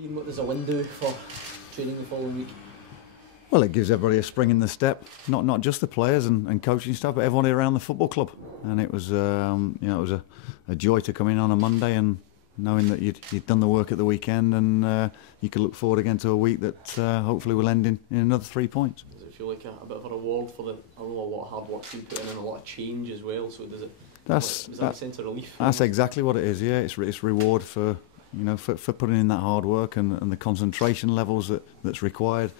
Ian, what does a win do for training the following week? Well, it gives everybody a spring in the step, not just the players and coaching staff, but everybody around the football club. And it was, it was a joy to come in on a Monday and knowing that you'd done the work at the weekend, and you could look forward again to a week that hopefully will end in another 3 points. Does it feel like a bit of a reward for a lot of hard work's been put in and a lot of change as well? So does it? Was that a sense of relief? That's exactly what it is. Yeah, it's reward for for putting in that hard work and the concentration levels that's required.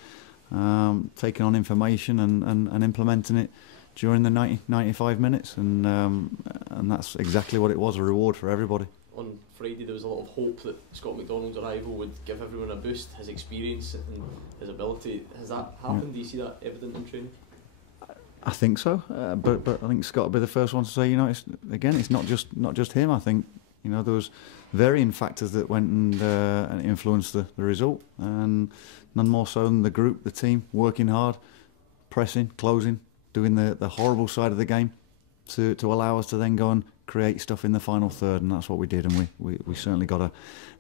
Taking on information and implementing it during the 95 minutes, and that's exactly what it was, a reward for everybody. On Friday there was a lot of hope that Scott McDonald's arrival would give everyone a boost, his experience and his ability. Has that happened? Yeah. Do you see that evident in training? I think so, but I think Scott will be the first one to say, it's not just him. I think there was varying factors that went and influenced the result, and none more so than the group, the team, working hard, pressing, closing, doing the horrible side of the game to allow us to then go and create stuff in the final third, and that's what we did, and we certainly got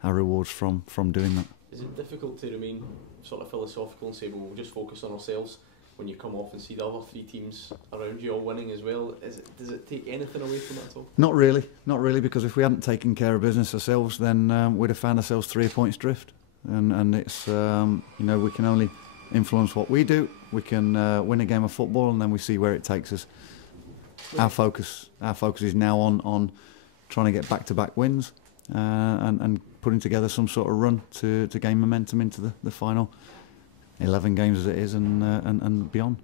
our rewards from doing that. Is it difficult to remain sort of philosophical and say, well, we'll just focus on ourselves when you come off and see the other three teams around you all winning as well? Does it take anything away from it at all? Not really, because if we hadn't taken care of business ourselves, then we'd have found ourselves 3 points drift. And it's we can only influence what we do. We can win a game of football, and then we see where it takes us. Our focus is now on trying to get back-to-back wins and putting together some sort of run to gain momentum into the final 11 games as it is and beyond.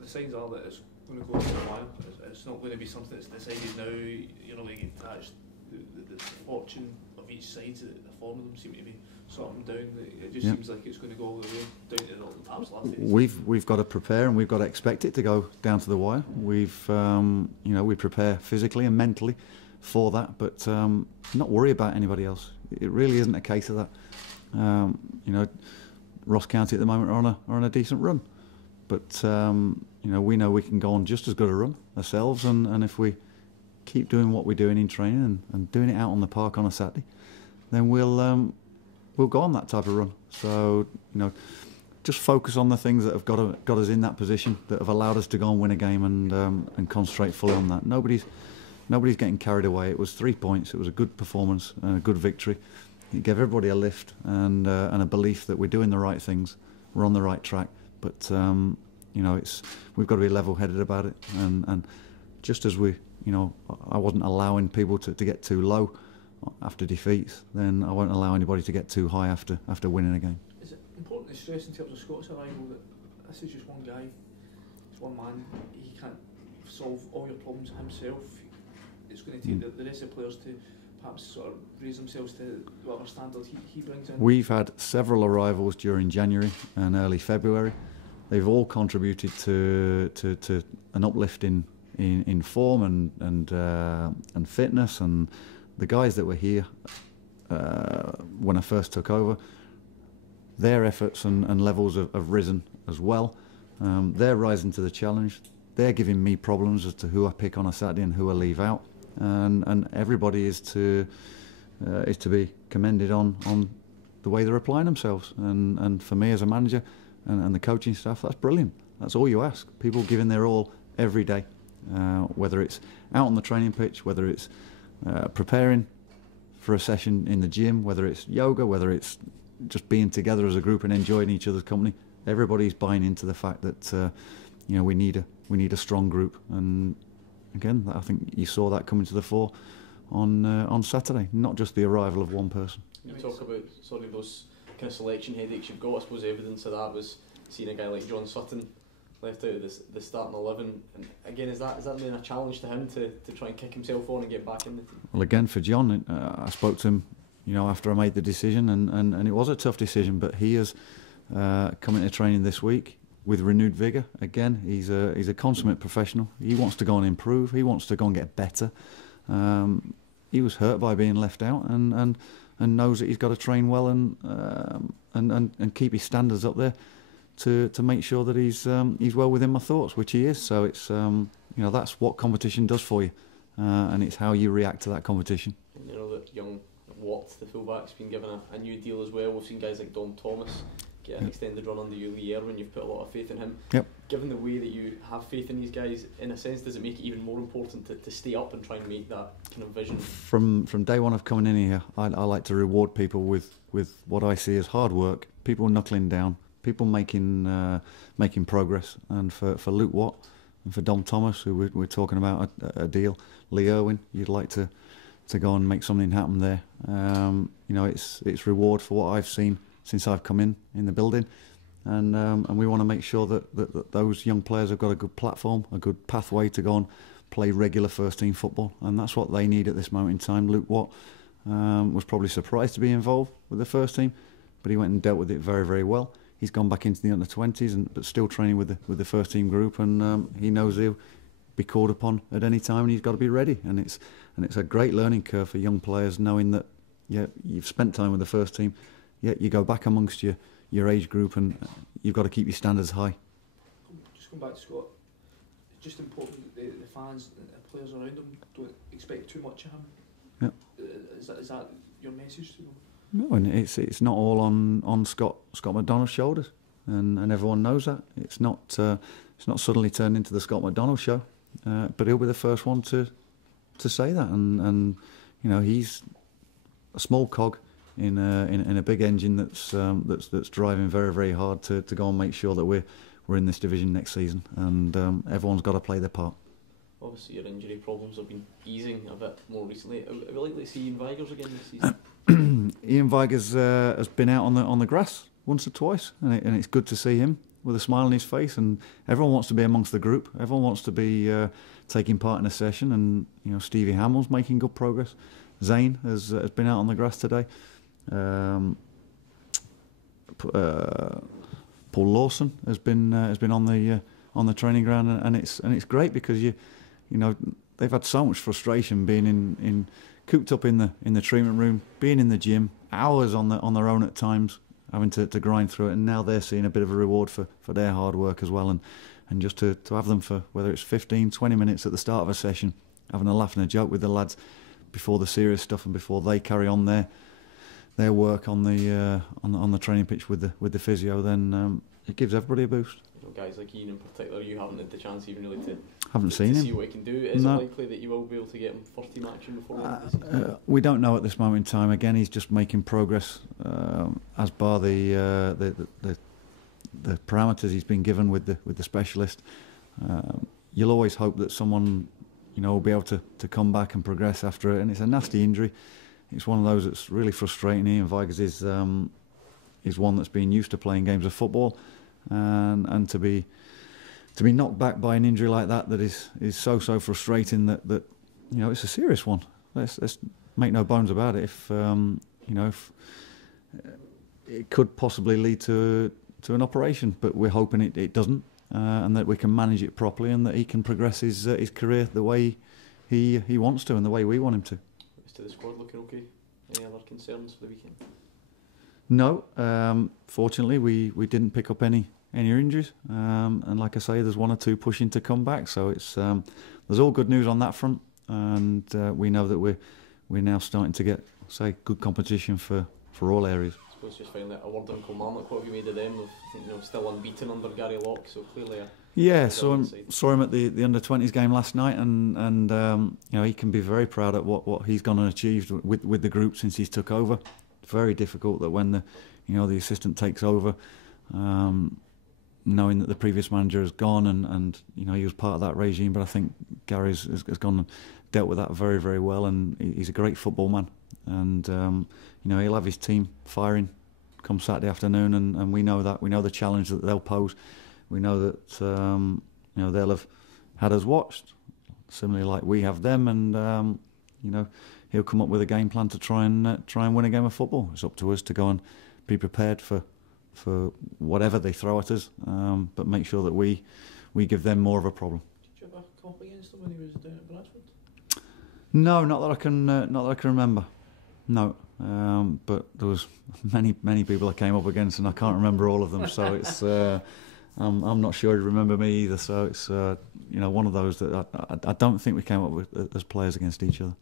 The signs are that it's going to go over a while. It's not going to be something that's decided now. You're not going to get attached. The fortune of each side, the form of them seem to be sorting down. It just seems like it's going to go all the way down to the perhaps last days. We've got to prepare, and we've got to expect it to go down to the wire. We've we prepare physically and mentally for that, but not worry about anybody else. It really isn't a case of that. Ross County at the moment are on a decent run, but we know we can go on just as good a run ourselves, and if we keep doing what we're doing in training and doing it out on the park on a Saturday, then we'll go on that type of run. So just focus on the things that have got us in that position, that have allowed us to go and win a game, and concentrate fully on that. Nobody's getting carried away. It was 3 points. It was a good performance and a good victory. It gave everybody a lift and a belief that we're doing the right things, we're on the right track. But we've got to be level-headed about it. And just as I wasn't allowing people to get too low after defeats, then I won't allow anybody to get too high after winning a game. Is it important to stress in terms of Scott's arrival that this is just one guy, it's one man, he can't solve all your problems himself? It's going to take the rest of the players to perhaps sort of raise themselves to whatever standard he brings in? We've had several arrivals during January and early February. They've all contributed to an uplift in form and fitness, and the guys that were here when I first took over, their efforts and levels have risen as well. They're rising to the challenge. They're giving me problems as to who I pick on a Saturday and who I leave out, and everybody is to be commended on the way they're applying themselves. And for me as a manager and the coaching staff, that's brilliant. That's all you ask. People giving their all every day, whether it's out on the training pitch, whether it's preparing for a session in the gym, whether it's yoga, whether it's just being together as a group and enjoying each other's company. Everybody's buying into the fact that we need a strong group, and again, I think you saw that coming to the fore on Saturday. Not just the arrival of one person. You talk about those kind of selection headaches you've got. I suppose evidence of that was seeing a guy like John Sutton left out of the starting 11, and again, is that then a challenge to him to try and kick himself on and get back in the team? Well, again, for John, I spoke to him after I made the decision, and it was a tough decision, but he has come into training this week with renewed vigour. Again, he's a consummate professional. He wants to go and improve. He wants to go and get better. He was hurt by being left out, and knows that he's got to train well and keep his standards up there to make sure that he's well within my thoughts, which he is. So it's that's what competition does for you, and it's how you react to that competition. That young Watt, the fullback's been given a new deal as well. We've seen guys like Dom Thomas get an extended run under you, Lee Erwin. You've put a lot of faith in him. Yep. Given the way that you have faith in these guys, in a sense, does it make it even more important to stay up and try and make that kind of vision? From day one of coming in here, I like to reward people with what I see as hard work, people knuckling down, people making progress. And for Luke Watt and for Dom Thomas, who we're talking about a deal, Lee Erwin, you'd like to go and make something happen there. It's reward for what I've seen since I've come in the building, and we want to make sure that those young players have got a good platform, a good pathway to go and play regular first team football, and that's what they need at this moment in time. Luke Watt was probably surprised to be involved with the first team, but he went and dealt with it very, very well. He's gone back into the under-20s, but still training with the first team group, and he knows he'll be called upon at any time, and he's got to be ready. And it's a great learning curve for young players, knowing that you've spent time with the first team, you go back amongst your age group, and you've got to keep your standards high. Just going back to Scott, it's just important that the fans and the players around him don't expect too much of him. Yeah. Is that your message to them? No, and it's not all on Scott McDonald's shoulders, and everyone knows that. It's not suddenly turned into the Scott McDonald show, but he'll be the first one to say that, and he's a small cog in a big engine that's driving very, very hard to go and make sure that we're in this division next season, and everyone's got to play their part. Obviously your injury problems have been easing a bit more recently. Are we likely to see Ian Vigurs again this season? Ian Vigurs has been out on the grass once or twice, and it's good to see him with a smile on his face, and everyone wants to be amongst the group. Everyone wants to be taking part in a session, and Stevie Hamill's making good progress. Zane has been out on the grass today. Paul Lawson has been on the training ground, and it's great because they've had so much frustration being cooped up in the treatment room, being in the gym, hours on their own at times, having to grind through it, and now they're seeing a bit of a reward for their hard work as well, and just to have them for whether it's 15, 20 minutes at the start of a session, having a laugh and a joke with the lads before the serious stuff and before they carry on their work on the training pitch with the physio, then it gives everybody a boost. Guys like Ian in particular, you haven't had the chance even really to see what he can do. Is it likely that you will be able to get him first team action before the end of the season? We don't know at this moment in time. Again, he's just making progress as bar the parameters he's been given with the specialist. You'll always hope that someone will be able to come back and progress after it, and it's a nasty injury. It's one of those that's really frustrating. Ian Vigurs is one that's been used to playing games of football, and to be knocked back by an injury like that is so frustrating that it's a serious one. Let's make no bones about it. If it could possibly lead to an operation, but we're hoping it doesn't, and that we can manage it properly, and that he can progress his career the way he wants to and the way we want him to. Is the squad looking okay? Any other concerns for the weekend? No, fortunately we didn't pick up any injuries, and like I say, there's one or two pushing to come back, so it's there's all good news on that front, and we know that we're now starting to get good competition for all areas. I suppose just finally, a word on Kilmarnock. What have you made of them? They've still unbeaten under Gary Locke, so clearly saw him at the under-20s game last night, and he can be very proud at what he's gone and achieved with the group since he's took over. It's very difficult that when the assistant takes over, knowing that the previous manager has gone, and he was part of that regime, but I think Gary has gone and dealt with that very, very well, and he's a great football man, and he'll have his team firing come Saturday afternoon, and we know the challenge that they'll pose. We know that they'll have had us watched, similarly like we have them, and he'll come up with a game plan to try and win a game of football. It's up to us to go and be prepared for whatever they throw at us, but make sure that we give them more of a problem. Did you ever come up against him when he was down at Bradford? No, not that I can remember. No, but there was many people I came up against, and I can't remember all of them. So it's I'm not sure he'd remember me either. So it's one of those that I don't think we came up with as players against each other.